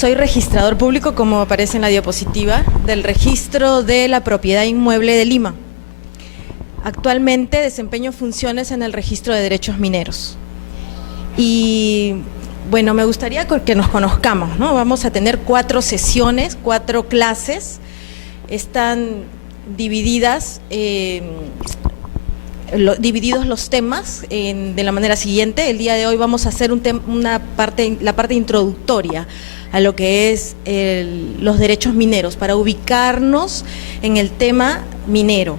Soy registrador público, como aparece en la diapositiva, del Registro de la Propiedad Inmueble de Lima. Actualmente desempeño funciones en el Registro de Derechos Mineros. Y bueno, me gustaría que nos conozcamos, ¿no? Vamos a tener 4 sesiones, 4 clases. Están divididos los temas de la manera siguiente. El día de hoy vamos a hacer la parte introductoria a lo que es los derechos mineros, para ubicarnos en el tema minero.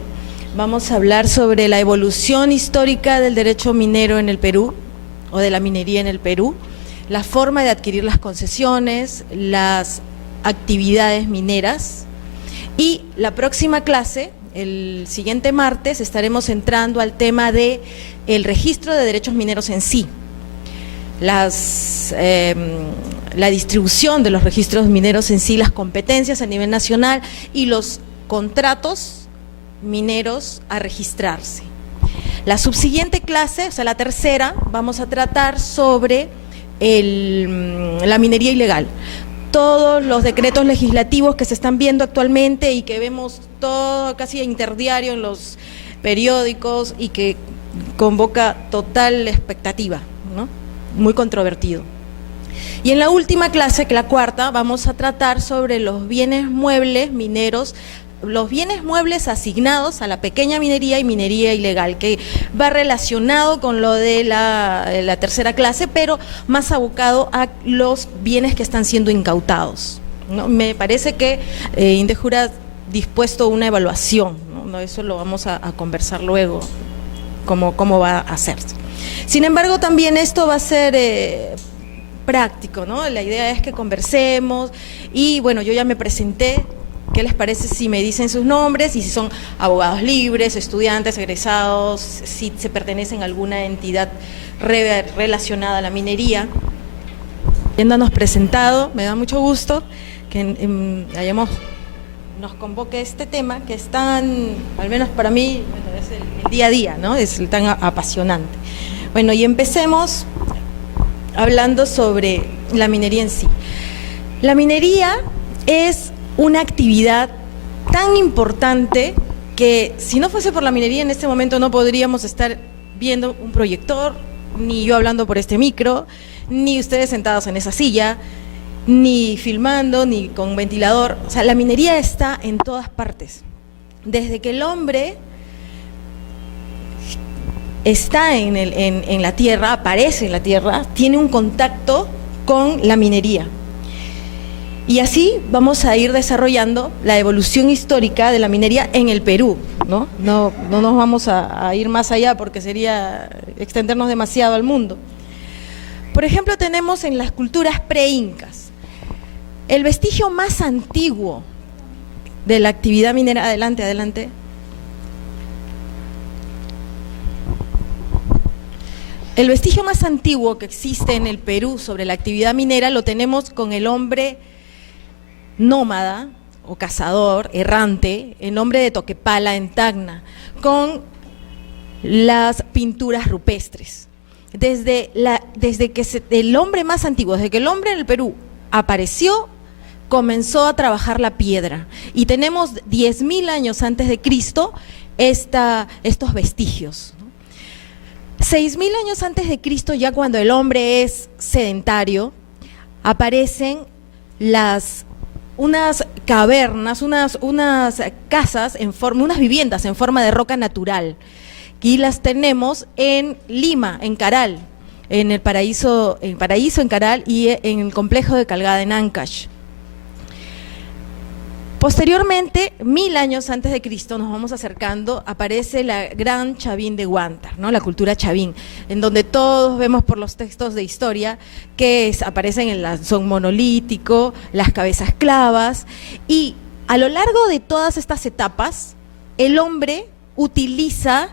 Vamos a hablar sobre la evolución histórica del derecho minero en el Perú, o de la minería en el Perú, la forma de adquirir las concesiones, las actividades mineras, y la próxima clase, el siguiente martes, estaremos entrando al tema de el registro de derechos mineros en sí, la distribución de los registros mineros en sí, las competencias a nivel nacional y los contratos mineros a registrarse. La subsiguiente clase, o sea, la tercera, vamos a tratar sobre la minería ilegal. Todos los decretos legislativos que se están viendo actualmente y que vemos todo casi interdiario en los periódicos y que convoca total expectativa, ¿no? Muy controvertido. Y en la última clase, que la cuarta, vamos a tratar sobre los bienes muebles mineros, los bienes muebles asignados a la pequeña minería y minería ilegal, que va relacionado con lo de la tercera clase, pero más abocado a los bienes que están siendo incautados, ¿no? Me parece que Indejura ha dispuesto una evaluación, ¿no? Eso lo vamos a conversar luego, cómo va a hacerse. Sin embargo, también esto va a ser práctico, ¿no? La idea es que conversemos y bueno, yo ya me presenté. ¿Qué les parece si me dicen sus nombres y si son abogados libres, estudiantes, egresados, si se pertenecen a alguna entidad relacionada a la minería? Habiéndonos presentado, me da mucho gusto que nos convoque este tema que es tan, al menos para mí, bueno, es el día a día, ¿no? Es tan apasionante. Bueno, y empecemos hablando sobre la minería en sí. La minería es una actividad tan importante que si no fuese por la minería en este momento no podríamos estar viendo un proyector, ni yo hablando por este micro, ni ustedes sentados en esa silla, ni filmando, ni con ventilador. O sea, la minería está en todas partes. Desde que el hombre está en la tierra, aparece en la tierra, tiene un contacto con la minería. Y así vamos a ir desarrollando la evolución histórica de la minería en el Perú, ¿no? No nos vamos a ir más allá porque sería extendernos demasiado al mundo. Por ejemplo, tenemos en las culturas pre-incas el vestigio más antiguo de la actividad minera. Adelante. El vestigio más antiguo que existe en el Perú sobre la actividad minera lo tenemos con el hombre nómada o cazador, errante, el nombre de Toquepala en Tacna, con las pinturas rupestres. Desde que el hombre más antiguo, desde que el hombre en el Perú apareció, comenzó a trabajar la piedra. Y tenemos 10.000 años antes de Cristo estos vestigios. 6.000 años antes de Cristo, ya cuando el hombre es sedentario, aparecen unas cavernas, unas casas, unas viviendas en forma de roca natural. Y las tenemos en Lima, en Caral, en Paraíso, en Caral, y en el complejo de Calgada, en Ancash. Posteriormente, 1000 años antes de Cristo, nos vamos acercando, aparece la gran Chavín de Huántar, ¿no? La cultura Chavín, en donde todos vemos por los textos de historia que aparecen en el son monolítico, las cabezas clavas, y a lo largo de todas estas etapas, el hombre utiliza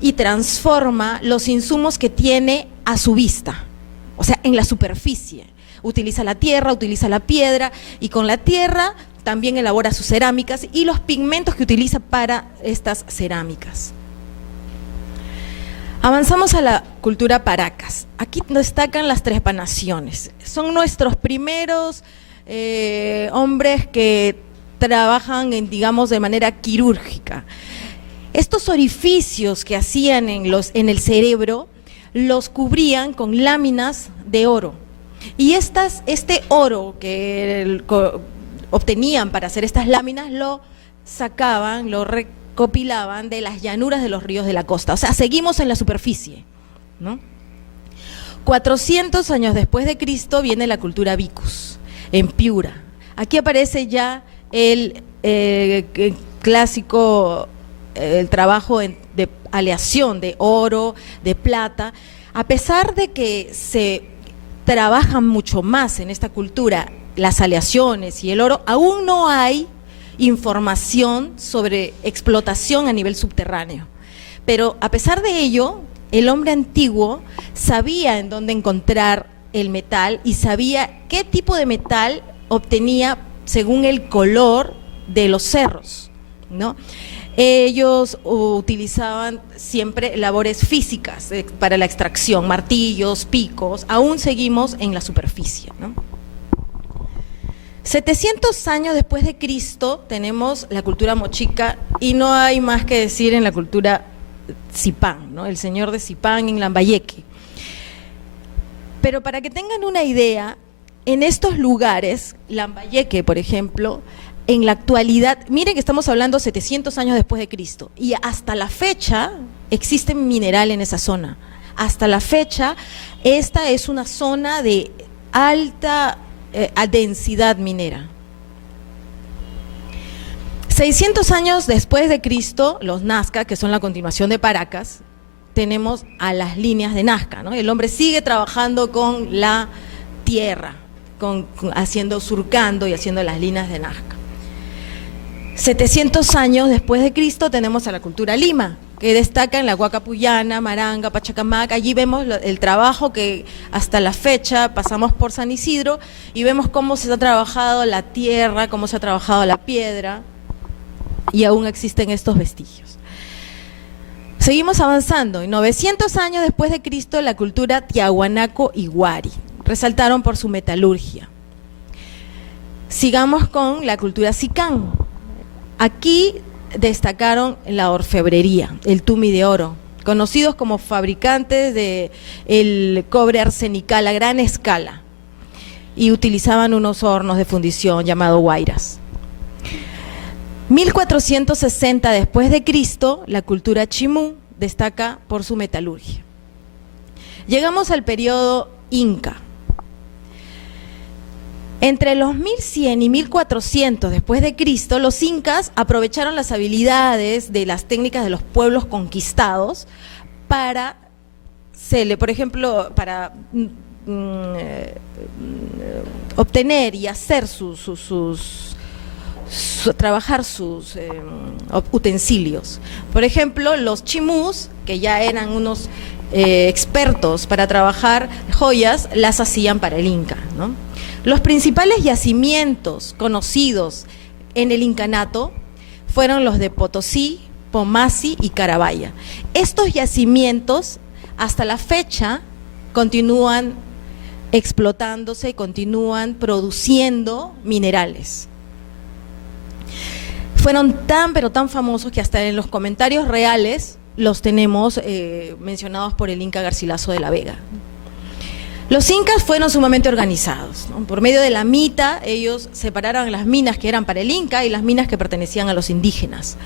y transforma los insumos que tiene a su vista, o sea, en la superficie. Utiliza la tierra, utiliza la piedra, y con la tierra también elabora sus cerámicas y los pigmentos que utiliza para estas cerámicas. Avanzamos a la cultura Paracas. Aquí destacan las trepanaciones. Son nuestros primeros hombres que trabajan, digamos, de manera quirúrgica. Estos orificios que hacían en el cerebro los cubrían con láminas de oro. Y este oro que obtenían para hacer estas láminas lo sacaban, lo recopilaban de las llanuras de los ríos de la costa. O sea, seguimos en la superficie, ¿no? 400 años después de Cristo viene la cultura Vicus, en Piura. Aquí aparece ya el clásico el trabajo de aleación de oro, de plata. A pesar de que se trabajan mucho más en esta cultura las aleaciones y el oro, aún no hay información sobre explotación a nivel subterráneo. Pero a pesar de ello, el hombre antiguo sabía en dónde encontrar el metal y sabía qué tipo de metal obtenía según el color de los cerros, ¿no? Ellos utilizaban siempre labores físicas para la extracción, martillos, picos. Aún seguimos en la superficie, ¿no? 700 años después de Cristo tenemos la cultura mochica, y no hay más que decir en la cultura Zipán, ¿no? El señor de Zipán en Lambayeque. Pero para que tengan una idea, en estos lugares, Lambayeque, por ejemplo, en la actualidad, miren que estamos hablando 700 años después de Cristo, y hasta la fecha existe mineral en esa zona. Hasta la fecha, esta es una zona de alta densidad minera. 600 años después de Cristo, los Nazca, que son la continuación de Paracas, tenemos a las líneas de Nazca, ¿no? El hombre sigue trabajando con la tierra, surcando y haciendo las líneas de Nazca. 700 años después de Cristo tenemos a la cultura Lima, que destaca en la Huacapuyana, Maranga, Pachacamac. Allí vemos el trabajo que hasta la fecha pasamos por San Isidro y vemos cómo se ha trabajado la tierra, cómo se ha trabajado la piedra, y aún existen estos vestigios. Seguimos avanzando. En 900 años después de Cristo, la cultura Tiahuanaco y Huari resaltaron por su metalurgia. Sigamos con la cultura Sicán. Aquí destacaron la orfebrería, el tumi de oro, conocidos como fabricantes de el cobre arsenical a gran escala, y utilizaban unos hornos de fundición llamados huayras. 1460 después de Cristo, la cultura chimú destaca por su metalurgia. Llegamos al periodo Inca. Entre los 1100 y 1400 después de Cristo, los incas aprovecharon las habilidades de las técnicas de los pueblos conquistados para, por ejemplo, para obtener y hacer trabajar sus utensilios. Por ejemplo, los chimús, que ya eran unos expertos para trabajar joyas, las hacían para el Inca, ¿no? Los principales yacimientos conocidos en el incanato fueron los de Potosí, Pomasi y Carabaya. Estos yacimientos hasta la fecha continúan explotándose, continúan produciendo minerales. Fueron pero tan famosos que hasta en los comentarios reales los tenemos mencionados por el Inca Garcilaso de la Vega. Los incas fueron sumamente organizados, ¿no? Por medio de la mita, ellos separaron las minas que eran para el Inca y las minas que pertenecían a los indígenas.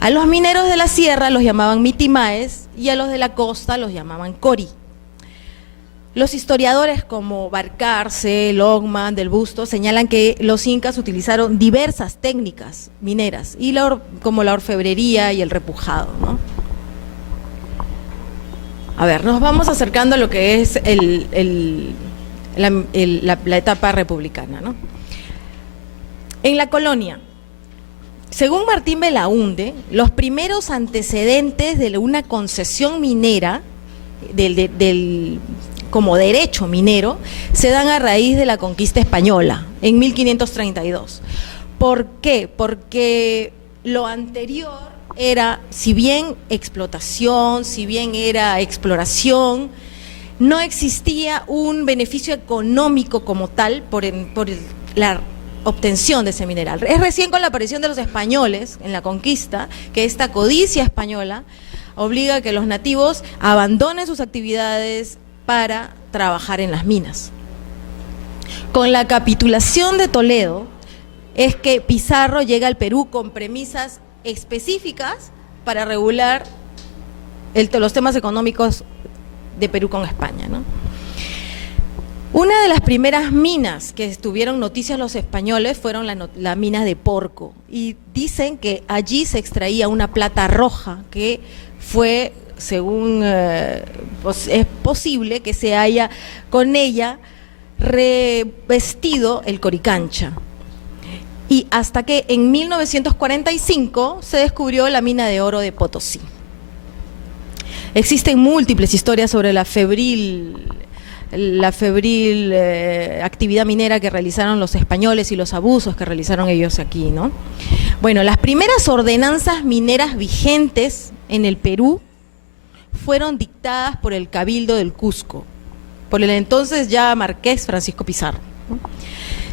A los mineros de la sierra los llamaban mitimaes y a los de la costa los llamaban cori. Los historiadores como Barcarce, Logman, Del Busto señalan que los incas utilizaron diversas técnicas mineras, como la orfebrería y el repujado, ¿no? A ver, nos vamos acercando a lo que es la etapa republicana, ¿no? En la colonia, según Martín Belaúnde, los primeros antecedentes de una concesión minera, como derecho minero, se dan a raíz de la conquista española, en 1532. ¿Por qué? Porque lo anterior era, si bien explotación, si bien era exploración, no existía un beneficio económico como tal por la obtención de ese mineral. Es recién con la aparición de los españoles en la conquista que esta codicia española obliga a que los nativos abandonen sus actividades para trabajar en las minas. Con la capitulación de Toledo es que Pizarro llega al Perú con premisas específicas para regular los temas económicos de Perú con España, ¿no? Una de las primeras minas que tuvieron noticias los españoles fueron la mina de Porco, y dicen que allí se extraía una plata roja que fue, según es posible que se haya con ella revestido el Coricancha. Y hasta que en 1945 se descubrió la mina de oro de Potosí. Existen múltiples historias sobre la febril actividad minera que realizaron los españoles y los abusos que realizaron ellos aquí, ¿no? Bueno, las primeras ordenanzas mineras vigentes en el Perú fueron dictadas por el Cabildo del Cusco, por el entonces ya marqués Francisco Pizarro, ¿no?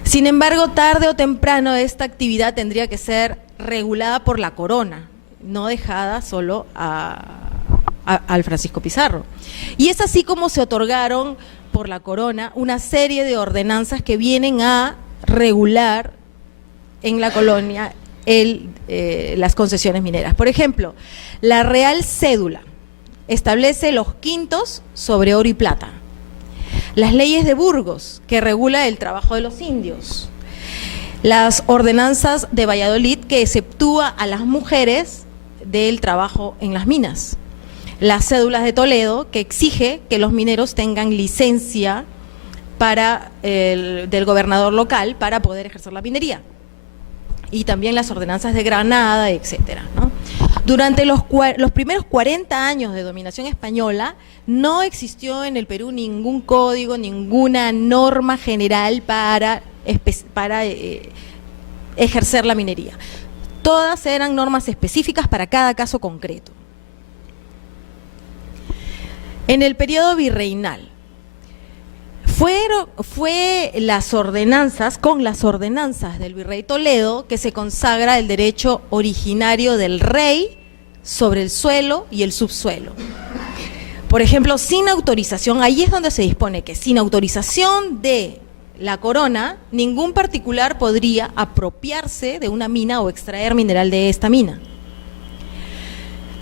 Sin embargo, tarde o temprano esta actividad tendría que ser regulada por la corona, no dejada solo al Francisco Pizarro. Y es así como se otorgaron por la corona una serie de ordenanzas que vienen a regular en la colonia las concesiones mineras. Por ejemplo, la Real Cédula establece los quintos sobre oro y plata. Las leyes de Burgos, que regula el trabajo de los indios. Las ordenanzas de Valladolid, que exceptúa a las mujeres del trabajo en las minas. Las cédulas de Toledo, que exige que los mineros tengan licencia del gobernador local para poder ejercer la minería. Y también las ordenanzas de Granada, etcétera, ¿no? Durante los primeros 40 años de dominación española, no existió en el Perú ningún código, ninguna norma general para ejercer la minería. Todas eran normas específicas para cada caso concreto. En el periodo virreinal, fue con las ordenanzas del virrey Toledo que se consagra el derecho originario del rey sobre el suelo y el subsuelo. Por ejemplo, sin autorización, ahí es donde se dispone que sin autorización de la corona, ningún particular podría apropiarse de una mina o extraer mineral de esta mina.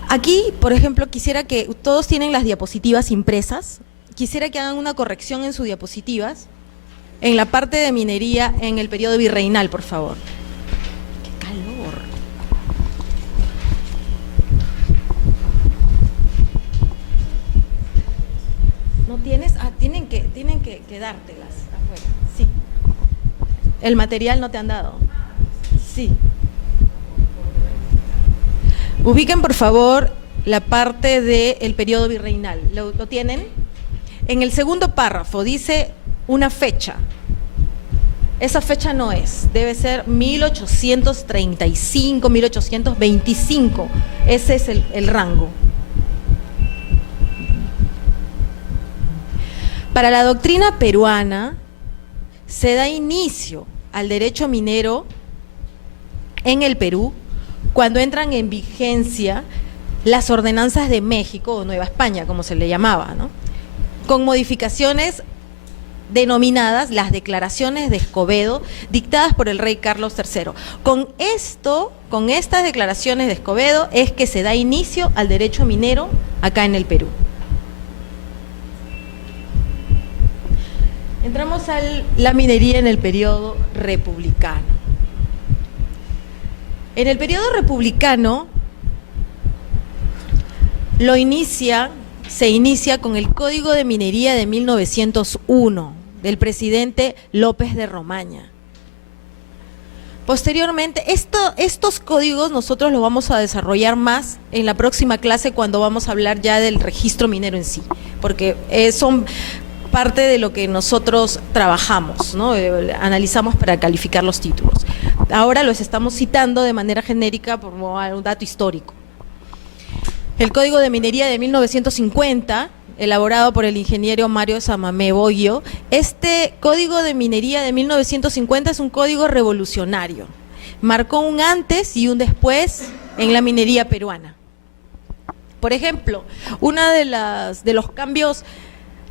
Aquí, por ejemplo, quisiera que todos tienen las diapositivas impresas. Quisiera que hagan una corrección en sus diapositivas, en la parte de minería en el periodo virreinal, por favor. ¡Qué calor! ¿No tienes? Ah, tienen que dártelas afuera. Sí. ¿El material no te han dado? Sí. Ubiquen, por favor, la parte del periodo virreinal. ¿Lo tienen? En el segundo párrafo dice una fecha. Esa fecha no es, debe ser 1835, 1825. Ese es el rango. Para la doctrina peruana, se da inicio al derecho minero en el Perú cuando entran en vigencia las ordenanzas de México o Nueva España, como se le llamaba, ¿no? Con modificaciones denominadas las declaraciones de Escobedo, dictadas por el rey Carlos III. Con estas declaraciones de Escobedo es que se da inicio al derecho minero acá en el Perú. Entramos a la minería en el periodo republicano. En el periodo republicano se inicia con el Código de Minería de 1901 del presidente López de Romaña. Posteriormente, estos códigos nosotros los vamos a desarrollar más en la próxima clase cuando vamos a hablar ya del registro minero en sí, porque son parte de lo que nosotros trabajamos, ¿no? Analizamos para calificar los títulos. Ahora los estamos citando de manera genérica como un dato histórico. el Código de Minería de 1950, elaborado por el ingeniero Mario Samamé Boggio. Este Código de Minería de 1950 es un código revolucionario. Marcó un antes y un después en la minería peruana. Por ejemplo, uno de los cambios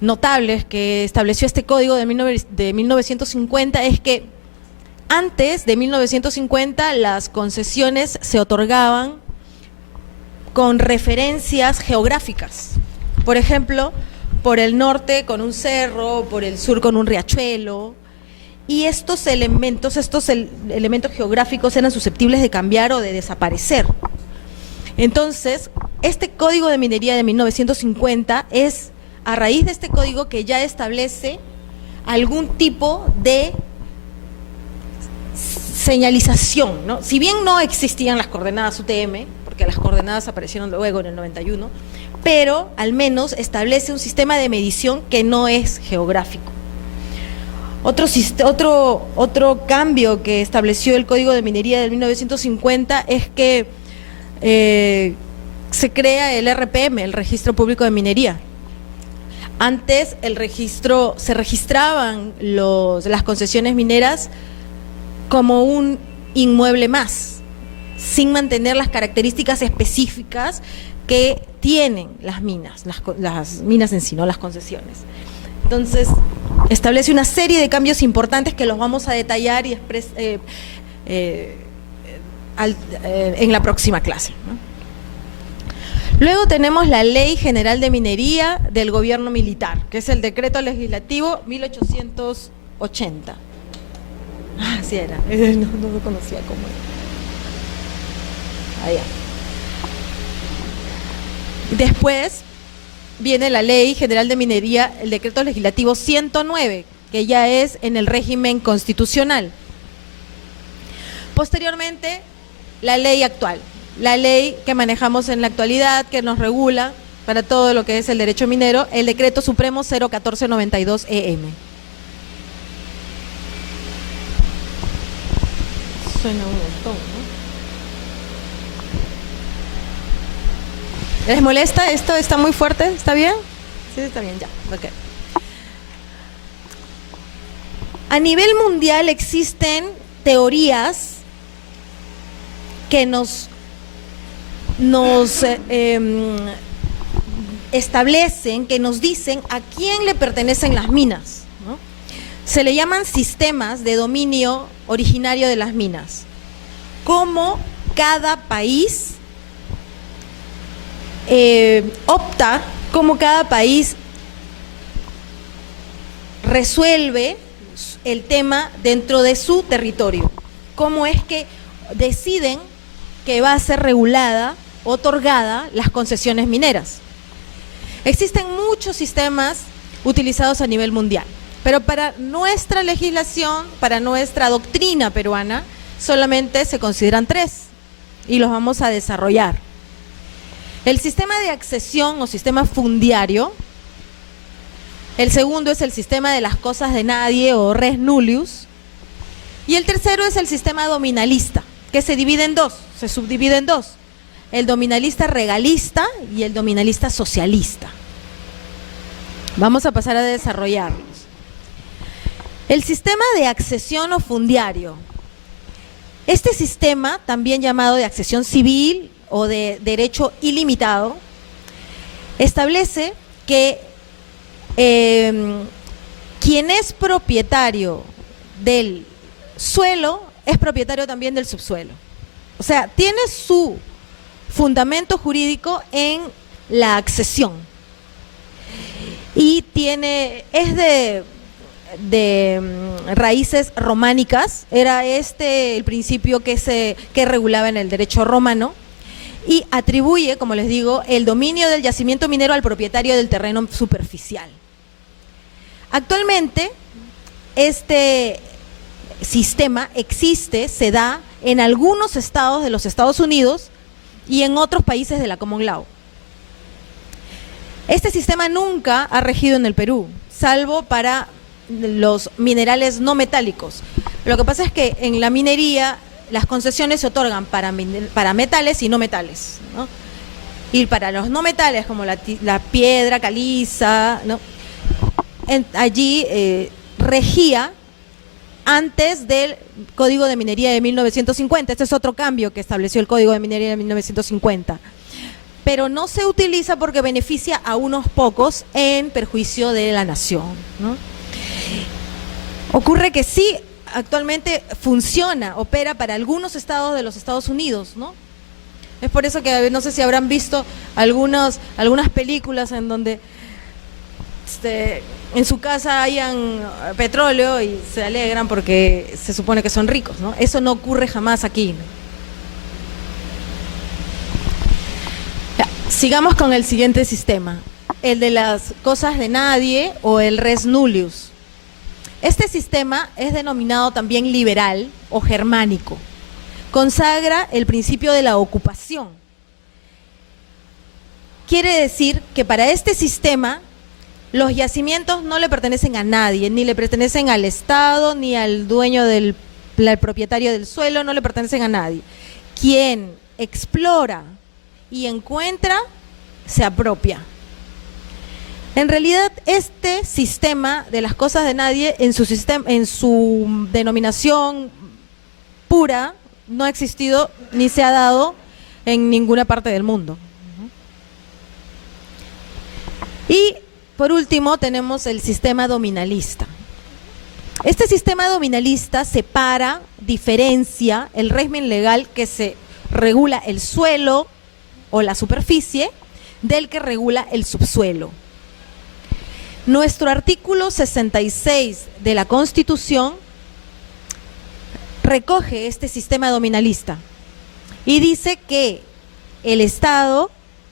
notables que estableció este código de 1950 es que antes de 1950 las concesiones se otorgaban con referencias geográficas. Por ejemplo, por el norte con un cerro, por el sur con un riachuelo, y estos elementos geográficos eran susceptibles de cambiar o de desaparecer. Entonces, este Código de Minería de 1950 es a raíz de este código que ya establece algún tipo de señalización, ¿no? Si bien no existían las coordenadas UTM, porque las coordenadas aparecieron luego en el 91, pero al menos establece un sistema de medición que no es geográfico. Otro cambio que estableció el Código de Minería de 1950 es que se crea el RPM, el Registro Público de Minería. Antes se registraban las concesiones mineras como un inmueble más, sin mantener las características específicas que tienen las minas en sí, no las concesiones. Entonces, establece una serie de cambios importantes que los vamos a detallar y en la próxima clase, ¿no? Luego tenemos la Ley General de Minería del Gobierno Militar, que es el Decreto Legislativo 1880. Ah, sí era, no lo conocía cómo era. Allá. Después viene la Ley General de Minería, el Decreto Legislativo 109, que ya es en el régimen constitucional. Posteriormente, la ley actual, la ley que manejamos en la actualidad, que nos regula para todo lo que es el derecho minero, el Decreto Supremo 01492 EM. Suena un montón, ¿no? ¿Les molesta? ¿Esto está muy fuerte? ¿Está bien? Sí, está bien, ya. Ok. A nivel mundial existen teorías que nos establecen, que nos dicen a quién le pertenecen las minas, ¿no? Se le llaman sistemas de dominio originario de las minas. Cómo cada país opta, cómo cada país resuelve el tema dentro de su territorio. Cómo es que deciden que va a ser regulada, otorgada las concesiones mineras. Existen muchos sistemas utilizados a nivel mundial, pero para nuestra legislación, para nuestra doctrina peruana, solamente se consideran 3 y los vamos a desarrollar. El sistema de accesión o sistema fundiario, el segundo es el sistema de las cosas de nadie o res nullius, y el tercero es el sistema dominalista, que se subdivide en dos, el dominalista regalista y el dominalista socialista. Vamos a pasar a desarrollarlos. El sistema de accesión o fundiario. Este sistema, también llamado de accesión civil o de derecho ilimitado, establece que quien es propietario del suelo es propietario también del subsuelo. O sea, tiene su fundamento jurídico en la accesión. Y es de raíces románicas, era el principio que regulaba en el derecho romano, y atribuye, como les digo, el dominio del yacimiento minero al propietario del terreno superficial. Actualmente, este sistema se da en algunos estados de los Estados Unidos y en otros países de la Common Law. Este sistema nunca ha regido en el Perú, salvo para los minerales no metálicos. Lo que pasa es que en la minería las concesiones se otorgan para metales y no metales, ¿no? Y para los no metales, como la piedra caliza, ¿no? Allí regía antes del Código de Minería de 1950. Este es otro cambio que estableció el Código de Minería de 1950. Pero no se utiliza porque beneficia a unos pocos en perjuicio de la nación, ¿no? Ocurre que sí, actualmente funciona, opera para algunos estados de los Estados Unidos, ¿no? Es por eso que no sé si habrán visto algunas películas en donde en su casa hayan petróleo y se alegran porque se supone que son ricos, ¿no? Eso no ocurre jamás aquí. Ya, sigamos con el siguiente sistema, el de las cosas de nadie o el res nullius. Este sistema es denominado también liberal o germánico. Consagra el principio de la ocupación. Quiere decir que para este sistema los yacimientos no le pertenecen a nadie, ni le pertenecen al Estado, ni al dueño al propietario del suelo, no le pertenecen a nadie. Quien explora y encuentra, se apropia. En realidad, este sistema de las cosas de nadie, en su denominación pura, no ha existido ni se ha dado en ninguna parte del mundo. Y por último tenemos el sistema dominalista. Este sistema dominalista separa, diferencia el régimen legal que se regula el suelo o la superficie del que regula el subsuelo. Nuestro artículo 66 de la Constitución recoge este sistema dominalista y dice que el Estado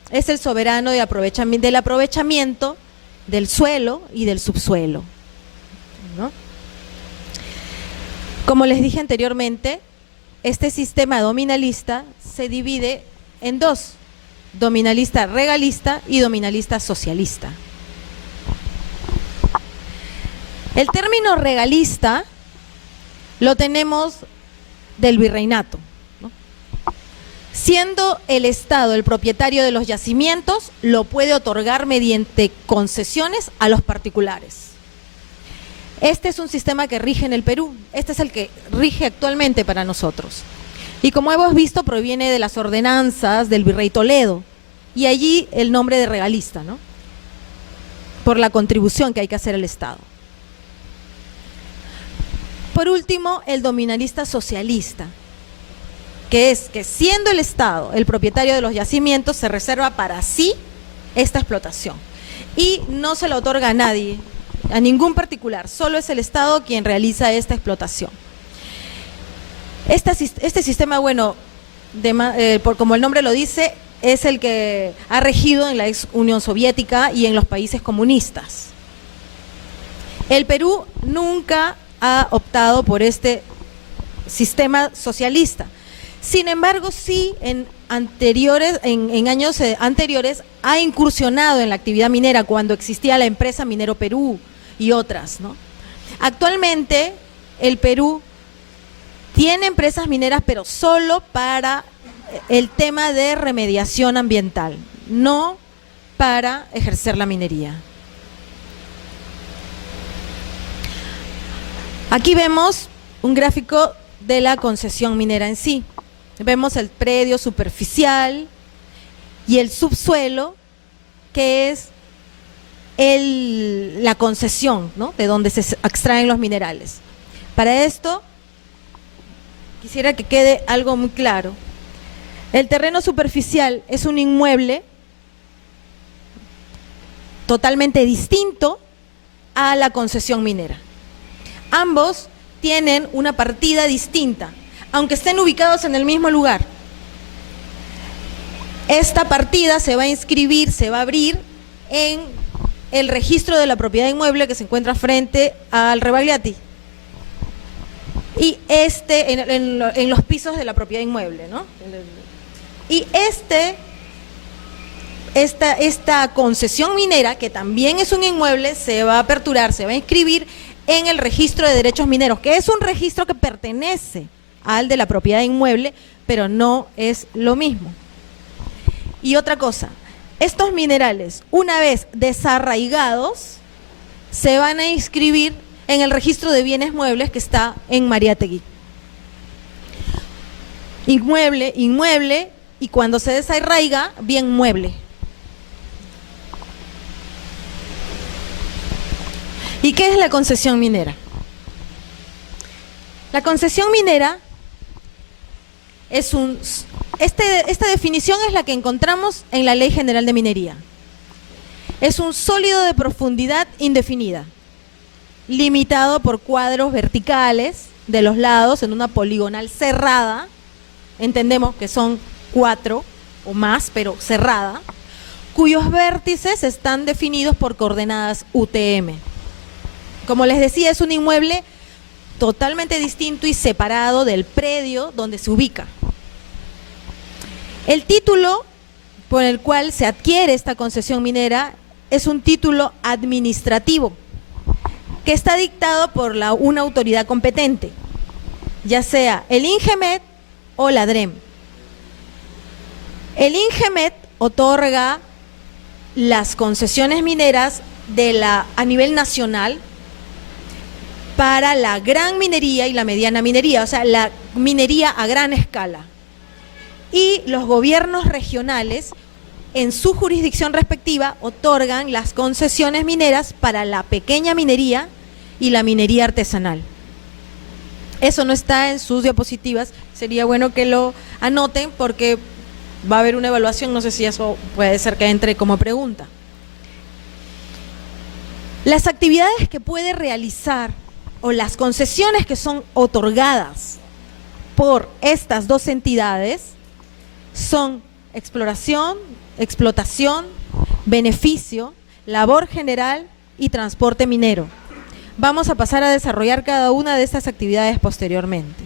es el soberano del aprovechamiento del suelo y del subsuelo, ¿no? Como les dije anteriormente, este sistema dominalista se divide en dos: dominalista regalista y dominalista socialista. El término regalista lo tenemos del virreinato, ¿no? Siendo el Estado el propietario de los yacimientos, lo puede otorgar mediante concesiones a los particulares. Este es un sistema que rige en el Perú, este es el que rige actualmente para nosotros. Y como hemos visto, proviene de las ordenanzas del virrey Toledo, y allí el nombre de regalista, ¿no? Por la contribución que hay que hacer al Estado. Por último, el dominalista socialista, que es que siendo el Estado el propietario de los yacimientos, se reserva para sí esta explotación y no se la otorga a nadie, a ningún particular, solo es el Estado quien realiza esta explotación. Este sistema, bueno, como el nombre lo dice, es el que ha regido en la ex Unión Soviética y en los países comunistas. El Perú nunca ha optado por este sistema socialista. Sin embargo, sí en años anteriores ha incursionado en la actividad minera cuando existía la empresa Minero Perú y otras, ¿no? Actualmente el Perú tiene empresas mineras, pero solo para el tema de remediación ambiental, no para ejercer la minería. Aquí vemos un gráfico de la concesión minera en sí. Vemos el predio superficial y el subsuelo, que es la concesión, ¿no?, de donde se extraen los minerales. Para esto, quisiera que quede algo muy claro. El terreno superficial es un inmueble totalmente distinto a la concesión minera. Ambos tienen una partida distinta, aunque estén ubicados en el mismo lugar. Esta partida se va a inscribir, se va a abrir en el registro de la propiedad inmueble que se encuentra frente al Rebagliati y en los pisos de la propiedad inmueble, ¿no? Y esta concesión minera, que también es un inmueble, se va a aperturar, se va a inscribir en el registro de derechos mineros, que es un registro que pertenece al de la propiedad inmueble, pero no es lo mismo. Y otra cosa, estos minerales, una vez desarraigados, se van a inscribir en el registro de bienes muebles que está en Mariátegui. Inmueble, inmueble, y cuando se desarraiga, bien mueble. ¿Y qué es la concesión minera? La concesión minera es esta definición es la que encontramos en la Ley General de Minería. Es un sólido de profundidad indefinida, limitado por cuadros verticales de los lados en una poligonal cerrada, entendemos que son 4 o más, pero cerrada, cuyos vértices están definidos por coordenadas UTM. Como les decía, es un inmueble totalmente distinto y separado del predio donde se ubica. El título por el cual se adquiere esta concesión minera es un título administrativo que está dictado por una autoridad competente, ya sea el INGEMET o la DREM. El INGEMET otorga las concesiones mineras a nivel nacional para la gran minería y la mediana minería, o sea, la minería a gran escala. Y los gobiernos regionales, en su jurisdicción respectiva, otorgan las concesiones mineras para la pequeña minería y la minería artesanal. Eso no está en sus diapositivas, sería bueno que lo anoten porque va a haber una evaluación, no sé si eso puede ser que entre como pregunta. Las actividades que puede realizar o las concesiones que son otorgadas por estas dos entidades son exploración, explotación, beneficio, labor general y transporte minero. Vamos a pasar a desarrollar cada una de estas actividades posteriormente.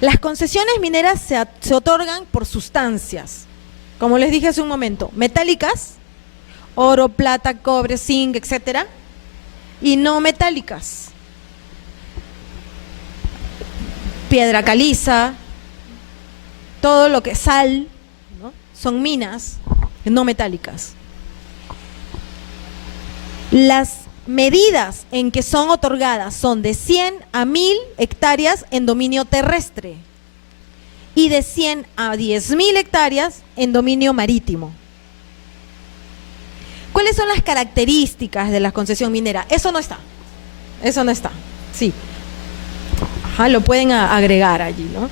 Las concesiones mineras se otorgan por sustancias, como les dije hace un momento, metálicas, oro, plata, cobre, zinc, etcétera, y no metálicas, piedra caliza, todo lo que es sal, ¿no? Son minas no metálicas. Las medidas en que son otorgadas son de 100 a 1000 hectáreas en dominio terrestre y de 100 a 10.000 hectáreas en dominio marítimo. ¿Cuáles son las características de la concesión minera? Eso no está, sí. Ajá, lo pueden agregar allí, ¿no?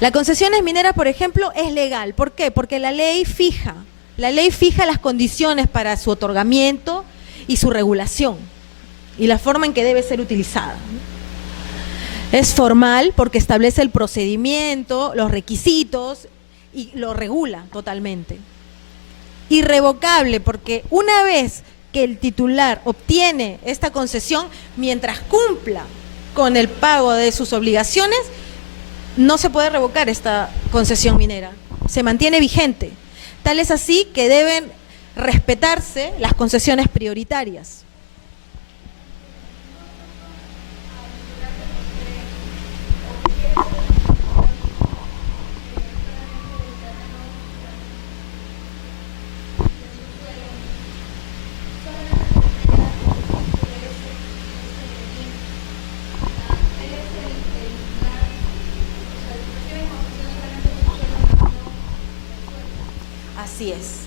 La concesión minera, por ejemplo, es legal. ¿Por qué? Porque la ley fija las condiciones para su otorgamiento y su regulación y la forma en que debe ser utilizada. Es formal porque establece el procedimiento, los requisitos y lo regula totalmente. Irrevocable porque una vez que el titular obtiene esta concesión, mientras cumpla con el pago de sus obligaciones, no se puede revocar esta concesión minera, se mantiene vigente. Tal es así que deben respetarse las concesiones prioritarias. Así es,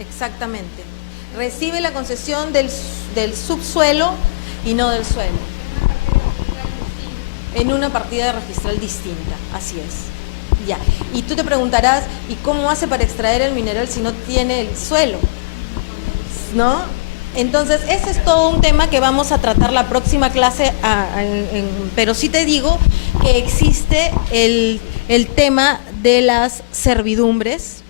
exactamente. Recibe la concesión del subsuelo y no del suelo. En una partida registral distinta, así es. Ya. Y tú te preguntarás, ¿y cómo hace para extraer el mineral si no tiene el suelo? ¿No? Entonces, ese es todo un tema que vamos a tratar la próxima clase, pero sí te digo que existe el tema de las servidumbres,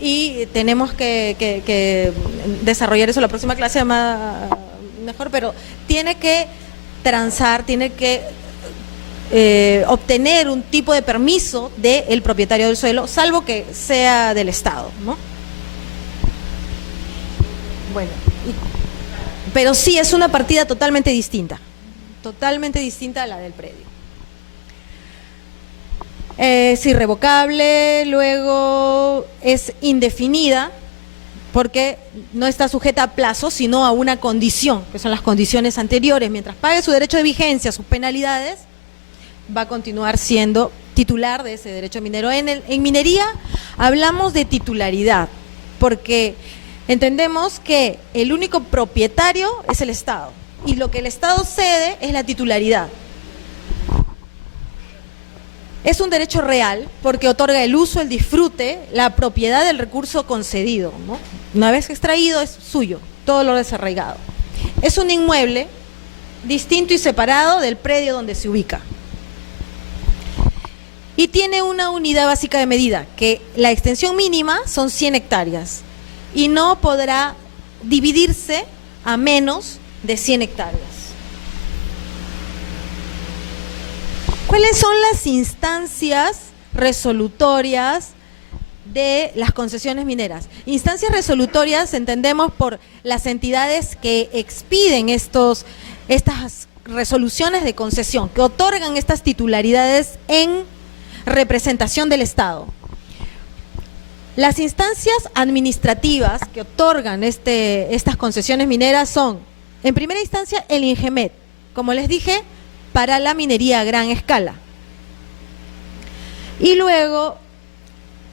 y tenemos que desarrollar eso la próxima clase mejor, pero tiene que transar, tiene que obtener un tipo de permiso del propietario del suelo, salvo que sea del Estado, ¿no? Bueno, pero sí es una partida totalmente distinta a la del predio. Es irrevocable, luego es indefinida, porque no está sujeta a plazo, sino a una condición, que son las condiciones anteriores. Mientras pague su derecho de vigencia, sus penalidades, va a continuar siendo titular de ese derecho minero. En minería hablamos de titularidad, porque entendemos que el único propietario es el Estado, y lo que el Estado cede es la titularidad. Es un derecho real porque otorga el uso, el disfrute, la propiedad del recurso concedido, ¿no? Una vez extraído es suyo, todo lo desarraigado. Es un inmueble distinto y separado del predio donde se ubica. Y tiene una unidad básica de medida, que la extensión mínima son 100 hectáreas y no podrá dividirse a menos de 100 hectáreas. ¿Cuáles son las instancias resolutorias de las concesiones mineras? Instancias resolutorias entendemos por las entidades que expiden estas resoluciones de concesión, que otorgan estas titularidades en representación del Estado. Las instancias administrativas que otorgan estas concesiones mineras son, en primera instancia, el INGEMET, como les dije, para la minería a gran escala. Y luego,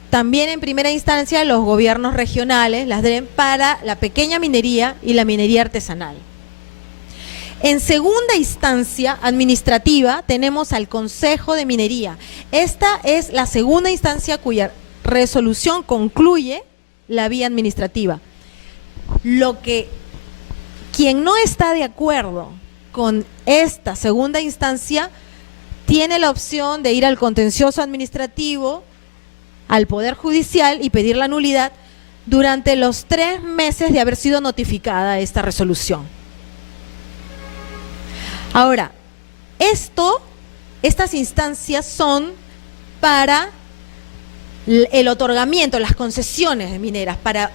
también en primera instancia, los gobiernos regionales, las DREM, para la pequeña minería y la minería artesanal. En segunda instancia administrativa tenemos al Consejo de Minería. Esta es la segunda instancia cuya resolución concluye la vía administrativa. Quien no está de acuerdo con esta segunda instancia tiene la opción de ir al contencioso administrativo, al Poder Judicial, y pedir la nulidad durante los 3 meses de haber sido notificada esta resolución. Ahora, estas instancias son para el otorgamiento, las concesiones mineras, para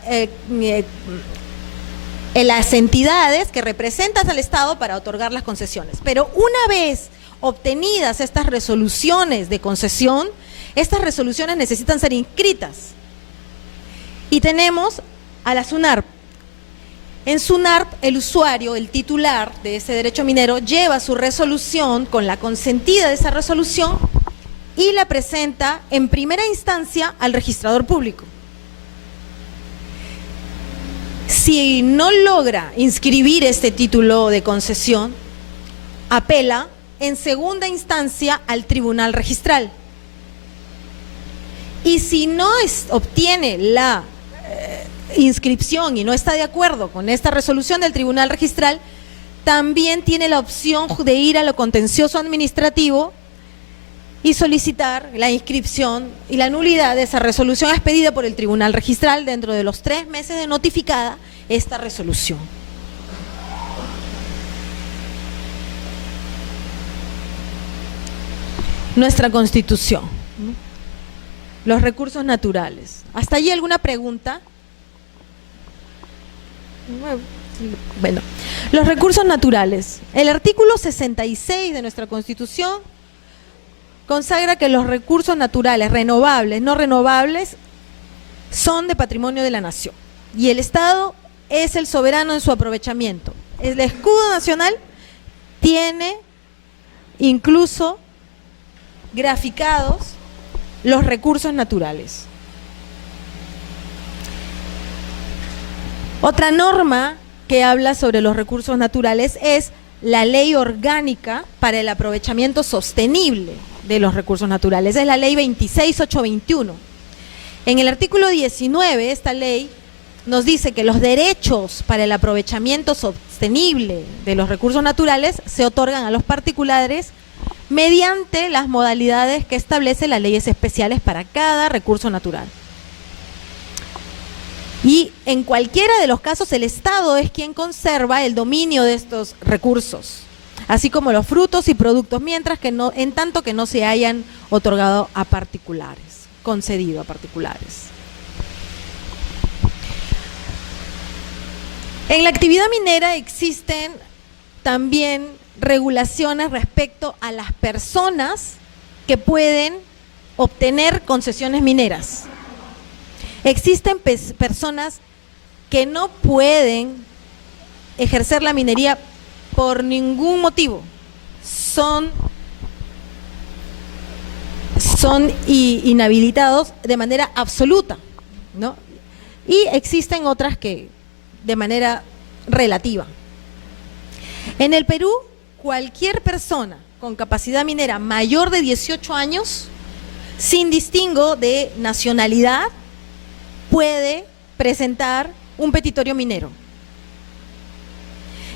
las entidades que representan al Estado para otorgar las concesiones. Pero una vez obtenidas estas resoluciones de concesión, estas resoluciones necesitan ser inscritas. Y tenemos a la SUNARP. En SUNARP, el usuario, el titular de ese derecho minero, lleva su resolución con la consentida de esa resolución y la presenta en primera instancia al registrador público. Si no logra inscribir este título de concesión, apela en segunda instancia al tribunal registral. Y si no obtiene la inscripción y no está de acuerdo con esta resolución del tribunal registral, también tiene la opción de ir a lo contencioso administrativo y solicitar la inscripción y la nulidad de esa resolución expedida por el tribunal registral dentro de los 3 meses de notificada esta resolución. Nuestra Constitución, ¿no? Los recursos naturales. ¿Hasta allí alguna pregunta? Bueno, los recursos naturales. El artículo 66 de nuestra Constitución consagra que los recursos naturales, renovables, no renovables, son de patrimonio de la nación. Y el Estado es el soberano en su aprovechamiento. El escudo nacional tiene incluso graficados los recursos naturales. Otra norma que habla sobre los recursos naturales es la Ley Orgánica para el Aprovechamiento Sostenible de los Recursos Naturales. Es la Ley 26821. En el artículo 19, esta ley nos dice que los derechos para el aprovechamiento sostenible de los recursos naturales se otorgan a los particulares mediante las modalidades que establece las leyes especiales para cada recurso natural. Y en cualquiera de los casos el Estado es quien conserva el dominio de estos recursos, así como los frutos y productos, mientras que no, en tanto que no se hayan otorgado a particulares, concedido a particulares. En la actividad minera existen también regulaciones respecto a las personas que pueden obtener concesiones mineras. Existen personas que no pueden ejercer la minería por ningún motivo. Son inhabilitados de manera absoluta, ¿no? Y existen otras que de manera relativa. En el Perú, cualquier persona con capacidad minera mayor de 18 años, sin distingo de nacionalidad, puede presentar un petitorio minero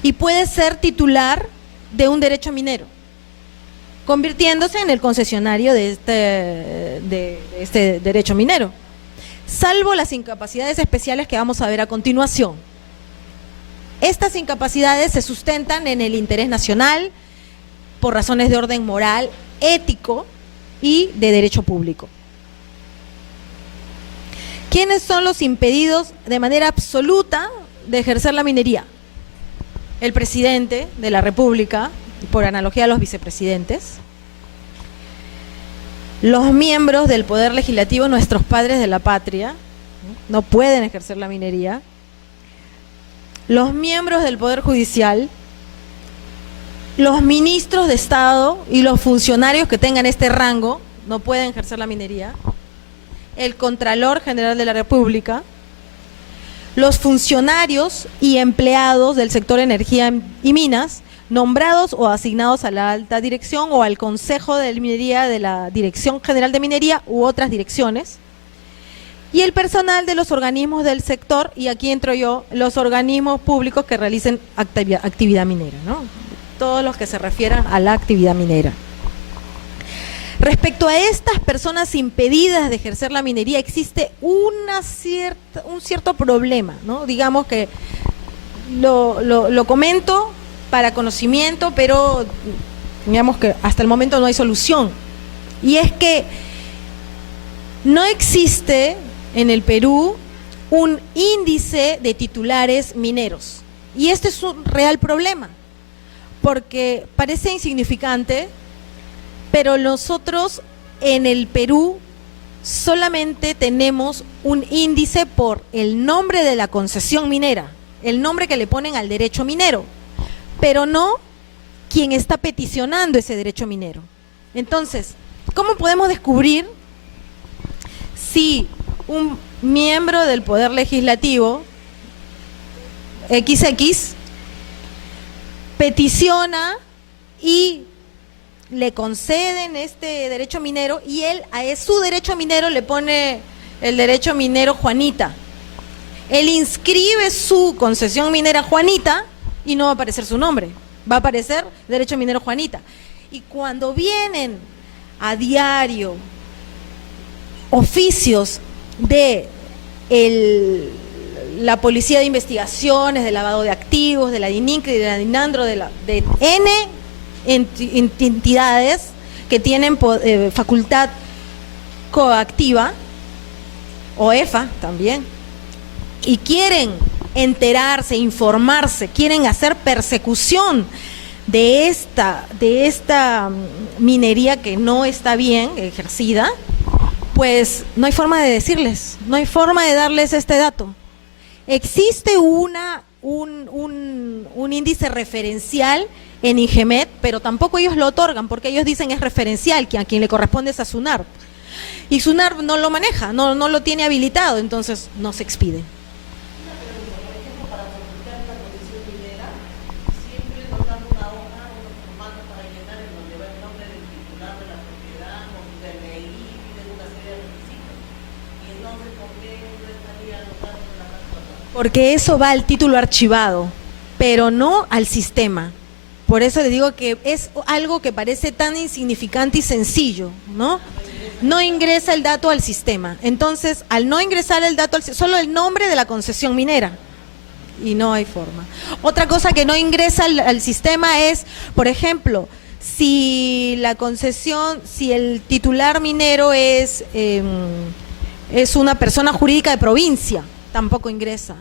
y puede ser titular de un derecho minero, convirtiéndose en el concesionario de este derecho minero, salvo las incapacidades especiales que vamos a ver a continuación. Estas incapacidades se sustentan en el interés nacional por razones de orden moral, ético y de derecho público. ¿Quiénes son los impedidos de manera absoluta de ejercer la minería? El presidente de la República, por analogía a los vicepresidentes, los miembros del Poder Legislativo, nuestros padres de la patria, no pueden ejercer la minería, los miembros del Poder Judicial, los ministros de Estado y los funcionarios que tengan este rango no pueden ejercer la minería, el Contralor General de la República, los funcionarios y empleados del sector energía y minas, nombrados o asignados a la alta dirección o al Consejo de Minería de la Dirección General de Minería u otras direcciones, y el personal de los organismos del sector, y aquí entro yo, los organismos públicos que realicen actividad minera, ¿no? Todos los que se refieran a la actividad minera. Respecto a estas personas impedidas de ejercer la minería, existe un cierto problema, ¿no? Digamos que lo comento para conocimiento, pero digamos que hasta el momento no hay solución. Y es que no existe en el Perú un índice de titulares mineros. Y este es un real problema, porque parece insignificante, pero nosotros en el Perú solamente tenemos un índice por el nombre de la concesión minera, el nombre que le ponen al derecho minero, pero no quien está peticionando ese derecho minero. Entonces, ¿cómo podemos descubrir si un miembro del Poder Legislativo XX peticiona y le conceden este derecho minero y él a su derecho minero le pone el derecho minero Juanita? Él inscribe su concesión minera Juanita y no va a aparecer su nombre, va a aparecer derecho minero Juanita. Y cuando vienen a diario oficios de la Policía de Investigaciones, de lavado de activos, de la DININCRE, de la DINANDRO, de N entidades que tienen facultad coactiva, o EFA también, y quieren enterarse, informarse, quieren hacer persecución de esta minería que no está bien ejercida, pues no hay forma de decirles, no hay forma de darles este dato. Existe un índice referencial en INGEMET, pero tampoco ellos lo otorgan, porque ellos dicen es referencial, que a quien le corresponde es a SUNARP. Y SUNARP no lo maneja, no lo tiene habilitado, entonces no se expide. Porque eso va al título archivado, pero no al sistema. Por eso le digo que es algo que parece tan insignificante y sencillo, ¿no? No ingresa el dato al sistema. Entonces, al no ingresar el dato, solo el nombre de la concesión minera, y no hay forma. Otra cosa que no ingresa al sistema es, por ejemplo, si la concesión, si el titular minero es una persona jurídica de provincia, tampoco ingresa.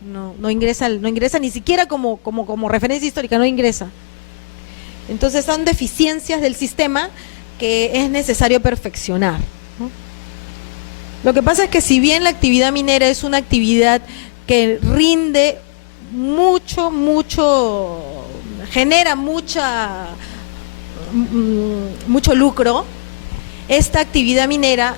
No ingresa ni siquiera como referencia histórica, no ingresa. Entonces son deficiencias del sistema que es necesario perfeccionar. Lo que pasa es que si bien la actividad minera es una actividad que rinde mucho, genera mucho lucro, esta actividad minera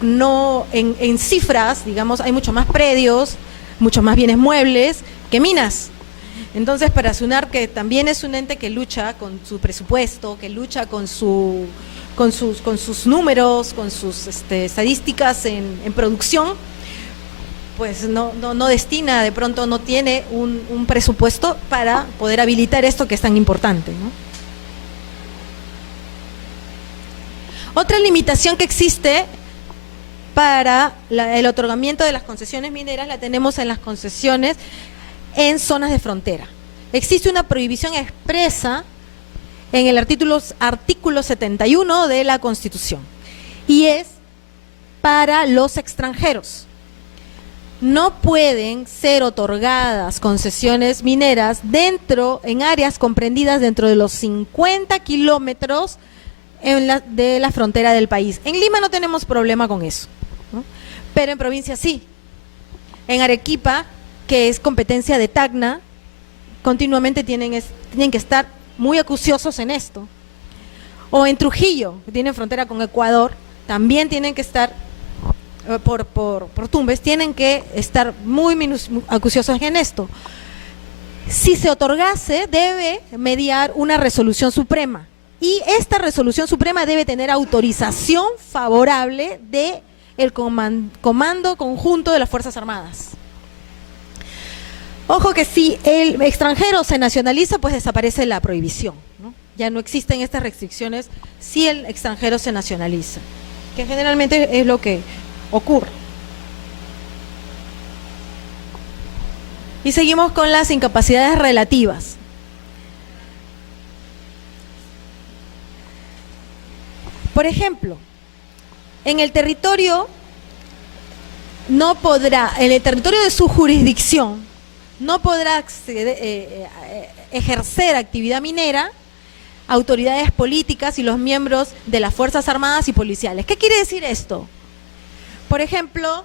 no, en cifras, digamos, hay mucho más predios, muchos más bienes muebles que minas. Entonces, para SUNAR, que también es un ente que lucha con su presupuesto, que lucha con sus números, con sus estadísticas en producción, pues no destina, de pronto no tiene un presupuesto para poder habilitar esto que es tan importante, ¿no? Otra limitación que existe para el otorgamiento de las concesiones mineras la tenemos en las concesiones en zonas de frontera. Existe una prohibición expresa en el artículo 71 de la Constitución, y es para los extranjeros. No pueden ser otorgadas concesiones mineras en áreas comprendidas dentro de los 50 kilómetros de la frontera del país. En Lima no tenemos problema con eso, ¿no? Pero en provincia sí. En Arequipa, que es competencia de Tacna, continuamente tienen que estar muy acuciosos en esto. O en Trujillo, que tienen frontera con Ecuador, también tienen que estar, por Tumbes, tienen que estar muy acuciosos en esto. Si se otorgase, debe mediar una resolución suprema. Y esta resolución suprema debe tener autorización favorable del Comando Conjunto de las Fuerzas Armadas. Ojo que si el extranjero se nacionaliza, pues desaparece la prohibición, ¿no? Ya no existen estas restricciones si el extranjero se nacionaliza, que generalmente es lo que ocurre. Y seguimos con las incapacidades relativas. Por ejemplo, en el territorio de su jurisdicción, no podrá ejercer actividad minera autoridades políticas y los miembros de las Fuerzas Armadas y policiales. ¿Qué quiere decir esto? Por ejemplo,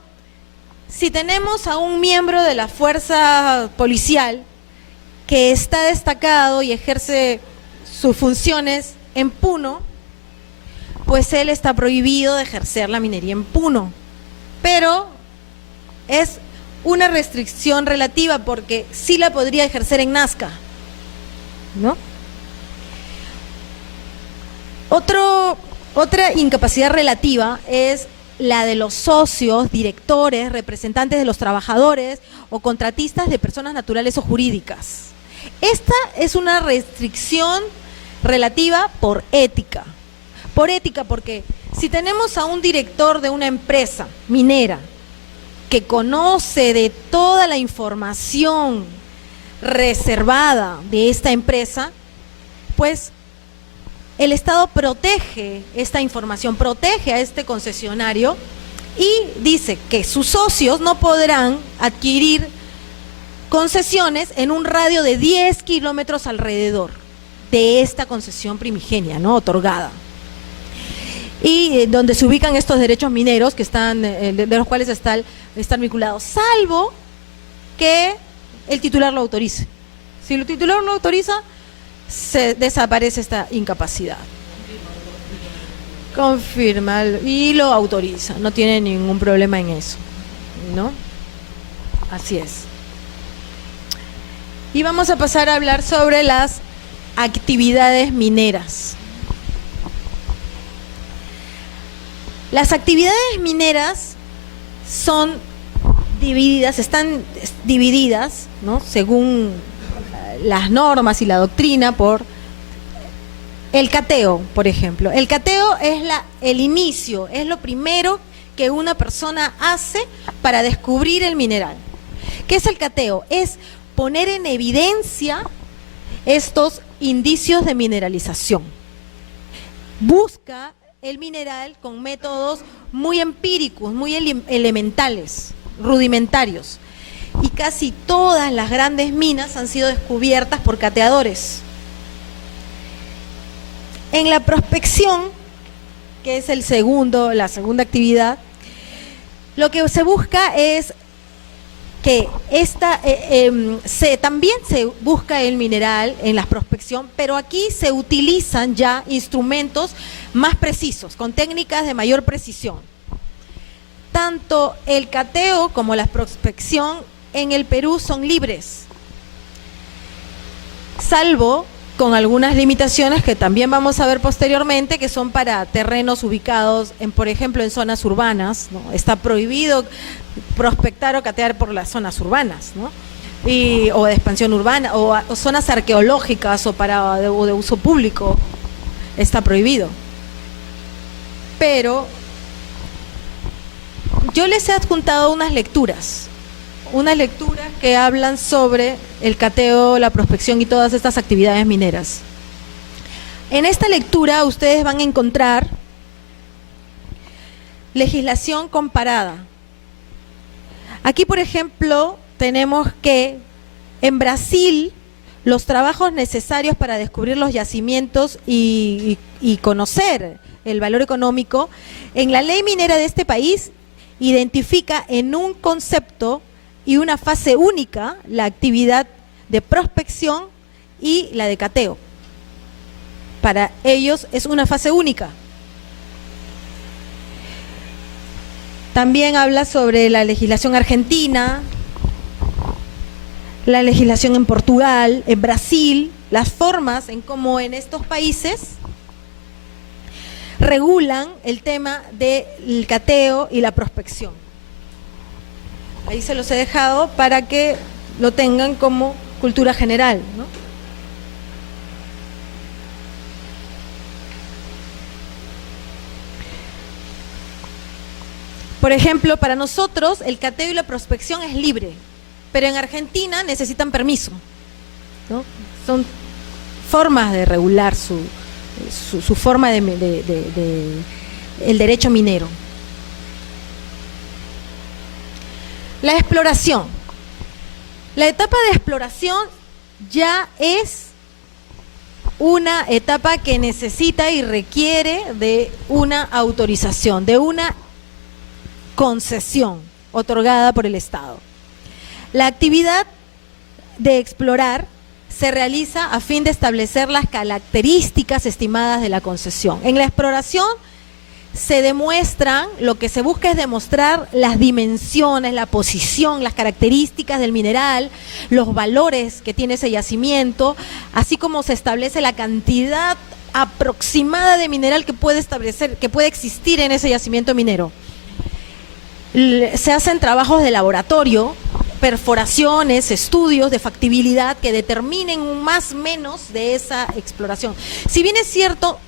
si tenemos a un miembro de la fuerza policial que está destacado y ejerce sus funciones en Puno, pues él está prohibido de ejercer la minería en Puno. Pero es una restricción relativa porque sí la podría ejercer en Nazca, ¿no? Otra incapacidad relativa es la de los socios, directores, representantes de los trabajadores o contratistas de personas naturales o jurídicas. Esta es una restricción relativa por ética. Por ética, porque si tenemos a un director de una empresa minera que conoce de toda la información reservada de esta empresa, pues el Estado protege esta información, protege a este concesionario y dice que sus socios no podrán adquirir concesiones en un radio de 10 kilómetros alrededor de esta concesión primigenia, ¿no?, otorgada. Y donde se ubican estos derechos mineros que están, de los cuales están vinculados, salvo que el titular lo autorice. Si el titular no autoriza, se desaparece esta incapacidad. Confirma y lo autoriza, no tiene ningún problema en eso, ¿no? Así es. Y vamos a pasar a hablar sobre las actividades mineras. Las actividades mineras son divididas, están divididas, ¿no?, según las normas y la doctrina, por el cateo, por ejemplo. El cateo es el inicio, es lo primero que una persona hace para descubrir el mineral. ¿Qué es el cateo? Es poner en evidencia estos indicios de mineralización. Busca el mineral con métodos muy empíricos, muy elementales, rudimentarios. Y casi todas las grandes minas han sido descubiertas por cateadores. En la prospección, que es la segunda actividad, Lo que se busca es que también se busca el mineral en la prospección, pero aquí se utilizan ya instrumentos más precisos, con técnicas de mayor precisión. Tanto el cateo como la prospección en el Perú son libres, salvo con algunas limitaciones que también vamos a ver posteriormente, que son para terrenos ubicados, por ejemplo, en zonas urbanas, ¿no? Está prohibido prospectar o catear por las zonas urbanas, ¿no? O de expansión urbana, o zonas arqueológicas o de uso público, está prohibido. Pero yo les he adjuntado unas lecturas que hablan sobre el cateo, la prospección y todas estas actividades mineras. En esta lectura ustedes van a encontrar legislación comparada. Aquí, por ejemplo, tenemos que en Brasil los trabajos necesarios para descubrir los yacimientos y conocer el valor económico, en la ley minera de este país identifica en un concepto y una fase única la actividad de prospección y la de cateo. Para ellos es una fase única. También habla sobre la legislación argentina, la legislación en Portugal, en Brasil, las formas en cómo en estos países regulan el tema del cateo y la prospección. Ahí se los he dejado para que lo tengan como cultura general, ¿no? Por ejemplo, para nosotros el cateo y la prospección es libre, pero en Argentina necesitan permiso, ¿no? Son formas de regular su forma el derecho minero. La exploración. La etapa de exploración ya es una etapa que necesita y requiere de una autorización, de una concesión otorgada por el Estado. La actividad de explorar se realiza a fin de establecer las características estimadas de la concesión. En la exploración se demuestran, lo que se busca es demostrar las dimensiones, la posición, las características del mineral, los valores que tiene ese yacimiento, así como se establece la cantidad aproximada de mineral que puede existir en ese yacimiento minero. Se hacen trabajos de laboratorio, perforaciones, estudios de factibilidad que determinen un más o menos de esa exploración. Si bien es cierto,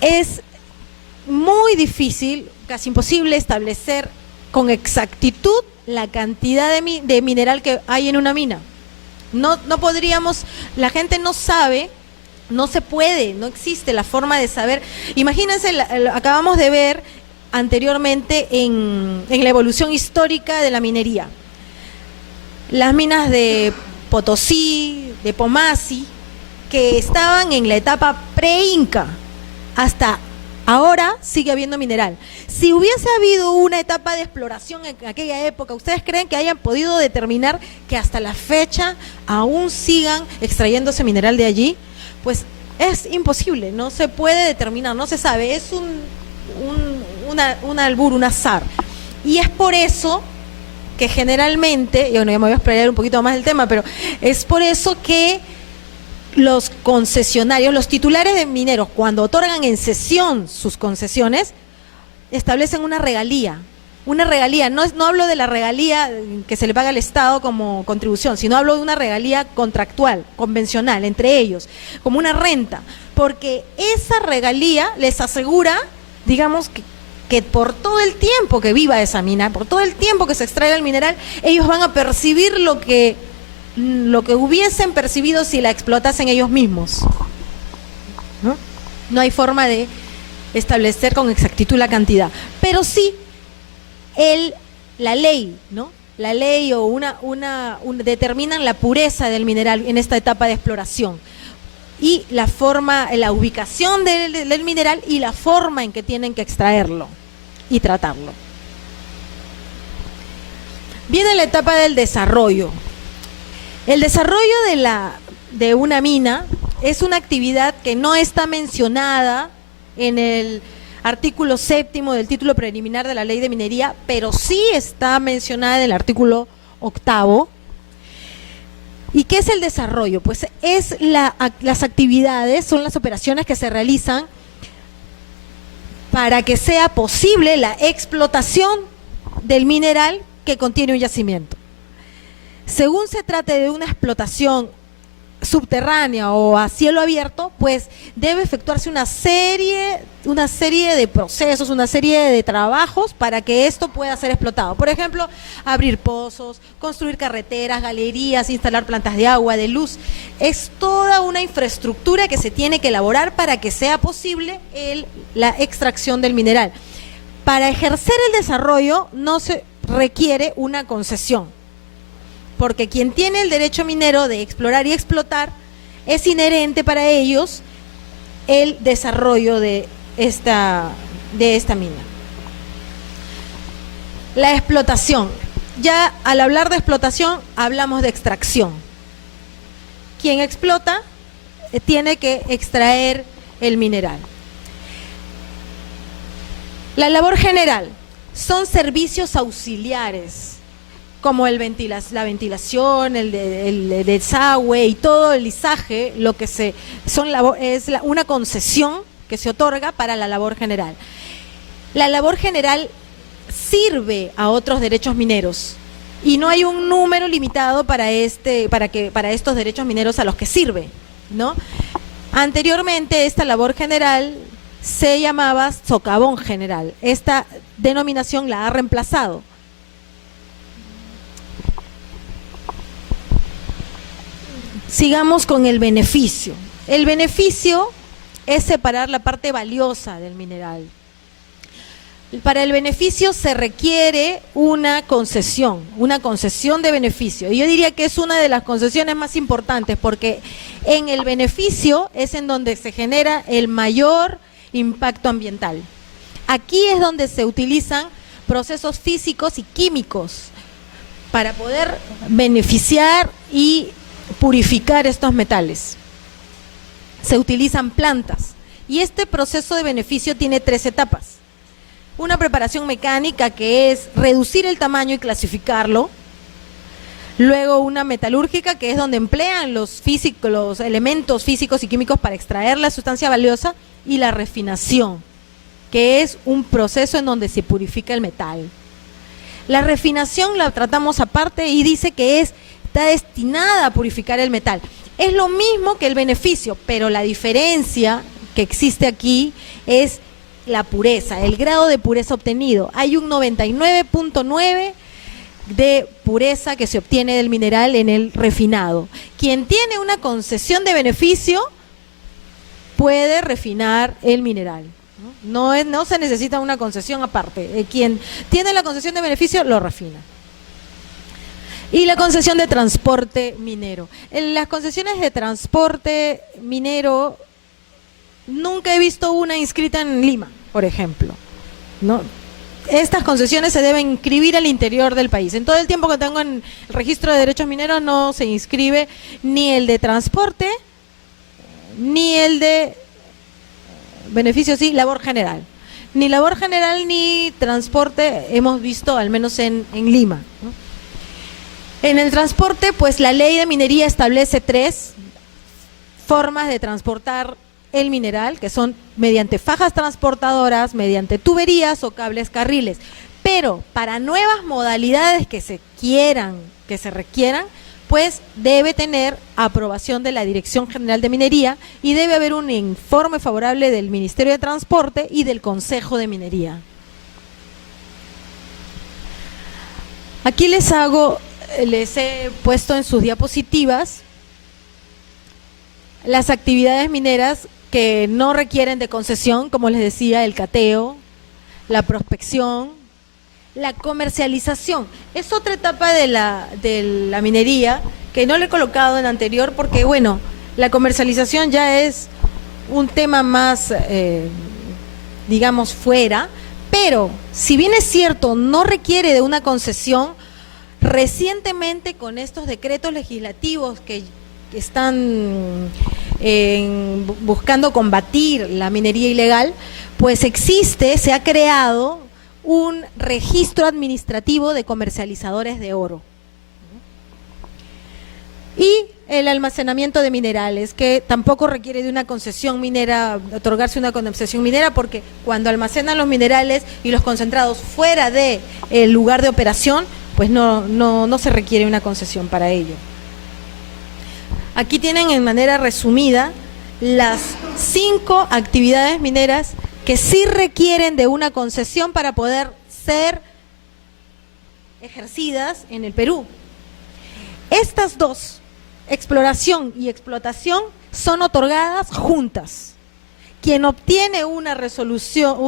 es muy difícil, casi imposible establecer con exactitud la cantidad de mineral que hay en una mina. No podríamos, la gente no sabe, no se puede, no existe la forma de saber. Imagínense, acabamos de ver anteriormente en la evolución histórica de la minería. Las minas de Potosí, de Pomasi, que estaban en la etapa pre-inca, hasta ahora sigue habiendo mineral. Si hubiese habido una etapa de exploración en aquella época, ¿ustedes creen que hayan podido determinar que hasta la fecha aún sigan extrayéndose mineral de allí? Pues es imposible, no se puede determinar, no se sabe, es un albur, un azar. Y es por eso que generalmente, y bueno, ya me voy a explayar un poquito más el tema, pero es por eso que los concesionarios, los titulares de mineros, cuando otorgan en cesión sus concesiones, establecen una regalía. Una regalía, no hablo de la regalía que se le paga al Estado como contribución, sino hablo de una regalía contractual, convencional, entre ellos, como una renta, porque esa regalía les asegura, digamos, que por todo el tiempo que viva esa mina, por todo el tiempo que se extraiga el mineral, ellos van a percibir lo que hubiesen percibido si la explotasen ellos mismos, ¿no? No hay forma de establecer con exactitud la cantidad, pero sí la ley, ¿no? La ley o determinan la pureza del mineral en esta etapa de exploración y la forma, la ubicación del mineral y la forma en que tienen que extraerlo y tratarlo. Viene la etapa del desarrollo. El desarrollo de una mina es una actividad que no está mencionada en el artículo 7º del título preliminar de la Ley de Minería, pero sí está mencionada en el artículo 8º. ¿Y qué es el desarrollo? Pues es las actividades, son las operaciones que se realizan para que sea posible la explotación del mineral que contiene un yacimiento. Según se trate de una explotación subterránea o a cielo abierto, pues debe efectuarse una serie de procesos, una serie de trabajos para que esto pueda ser explotado. Por ejemplo, abrir pozos, construir carreteras, galerías, instalar plantas de agua, de luz. Es toda una infraestructura que se tiene que elaborar para que sea posible la extracción del mineral. Para ejercer el desarrollo no se requiere una concesión, porque quien tiene el derecho minero de explorar y explotar, es inherente para ellos el desarrollo de esta mina. La explotación. Ya al hablar de explotación, hablamos de extracción. Quien explota tiene que extraer el mineral. La labor general son servicios auxiliares, como la ventilación, el desagüe y todo el lizaje, lo que es una concesión que se otorga para la labor general. La labor general sirve a otros derechos mineros y no hay un número limitado para estos derechos mineros a los que sirve, ¿no? Anteriormente esta labor general se llamaba socavón general. Esta denominación la ha reemplazado. Sigamos con el beneficio. El beneficio es separar la parte valiosa del mineral. Para el beneficio se requiere una concesión de beneficio. Y yo diría que es una de las concesiones más importantes, porque en el beneficio es en donde se genera el mayor impacto ambiental. Aquí es donde se utilizan procesos físicos y químicos para poder beneficiar y purificar estos metales. Se utilizan plantas y este proceso de beneficio tiene 3 etapas. Una preparación mecánica, que es reducir el tamaño y clasificarlo. Luego una metalúrgica, que es donde emplean los elementos físicos y químicos para extraer la sustancia valiosa. Y la refinación, que es un proceso en donde se purifica el metal. La refinación la tratamos aparte y dice que está destinada a purificar el metal. Es lo mismo que el beneficio, pero la diferencia que existe aquí es la pureza, el grado de pureza obtenido. Hay un 99.9 de pureza que se obtiene del mineral en el refinado. Quien tiene una concesión de beneficio puede refinar el mineral. No se necesita una concesión aparte. Quien tiene la concesión de beneficio lo refina. Y la concesión de transporte minero. En las concesiones de transporte minero nunca he visto una inscrita en Lima, por ejemplo, ¿no? Estas concesiones se deben inscribir al interior del país. En todo el tiempo que tengo en el registro de derechos mineros no se inscribe ni el de transporte ni el de beneficio, sí, labor general. Ni labor general ni transporte hemos visto, al menos en Lima, ¿no? En el transporte, pues la ley de minería establece 3 formas de transportar el mineral, que son mediante fajas transportadoras, mediante tuberías o cables carriles. Pero para nuevas modalidades que se requieran, pues debe tener aprobación de la Dirección General de Minería y debe haber un informe favorable del Ministerio de Transporte y del Consejo de Minería. Aquí les he puesto en sus diapositivas las actividades mineras que no requieren de concesión, como les decía, el cateo, la prospección, la comercialización. Es otra etapa de la minería que no le he colocado en anterior porque, bueno, la comercialización ya es un tema más, digamos, fuera, pero si bien es cierto, no requiere de una concesión, Recientemente, con estos decretos legislativos que están buscando combatir la minería ilegal, pues se ha creado un registro administrativo de comercializadores de oro. Y el almacenamiento de minerales, que tampoco requiere de una concesión minera, otorgarse una concesión minera, porque cuando almacenan los minerales y los concentrados fuera del lugar de operación, pues no se requiere una concesión para ello. Aquí tienen en manera resumida las 5 actividades mineras que sí requieren de una concesión para poder ser ejercidas en el Perú. Estas dos, exploración y explotación, son otorgadas juntas. Quien obtiene una resolución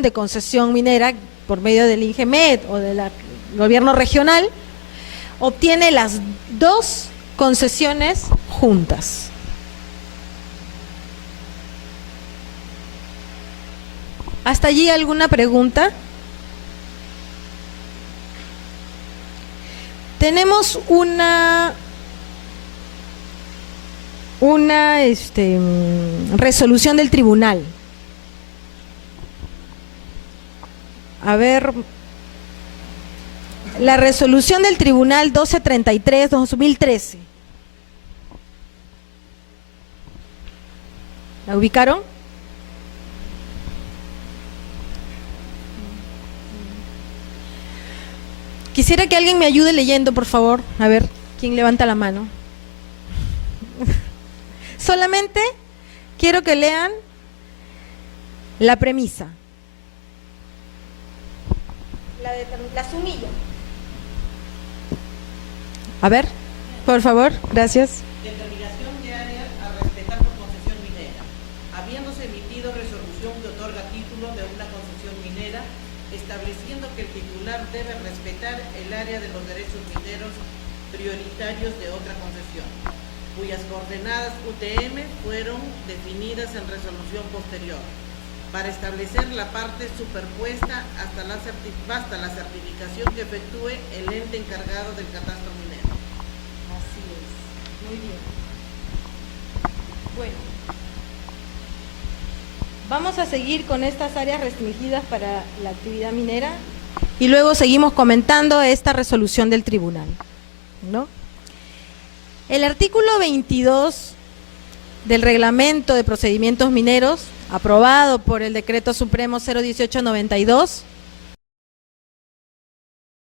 de concesión minera por medio del INGEMET o del gobierno regional, obtiene las 2 concesiones juntas. ¿Hasta allí alguna pregunta? Tenemos una resolución del tribunal. A ver, la resolución del tribunal 1233/2013. ¿La ubicaron? Quisiera que alguien me ayude leyendo, por favor. A ver, ¿quién levanta la mano? Solamente quiero que lean la premisa. La sumilla. A ver, por favor, gracias. Determinación de área a respetar por concesión minera. Habiéndose emitido resolución que otorga título de una concesión minera, estableciendo que el titular debe respetar el área de los derechos mineros prioritarios de otra concesión, cuyas coordenadas UTM fueron definidas en resolución posterior, para establecer la parte superpuesta hasta la certificación que efectúe el ente encargado del catastro minero. Así es, muy bien. Bueno, vamos a seguir con estas áreas restringidas para la actividad minera y luego seguimos comentando esta resolución del tribunal, ¿no? El artículo 22 del Reglamento de Procedimientos Mineros, aprobado por el Decreto Supremo 01892,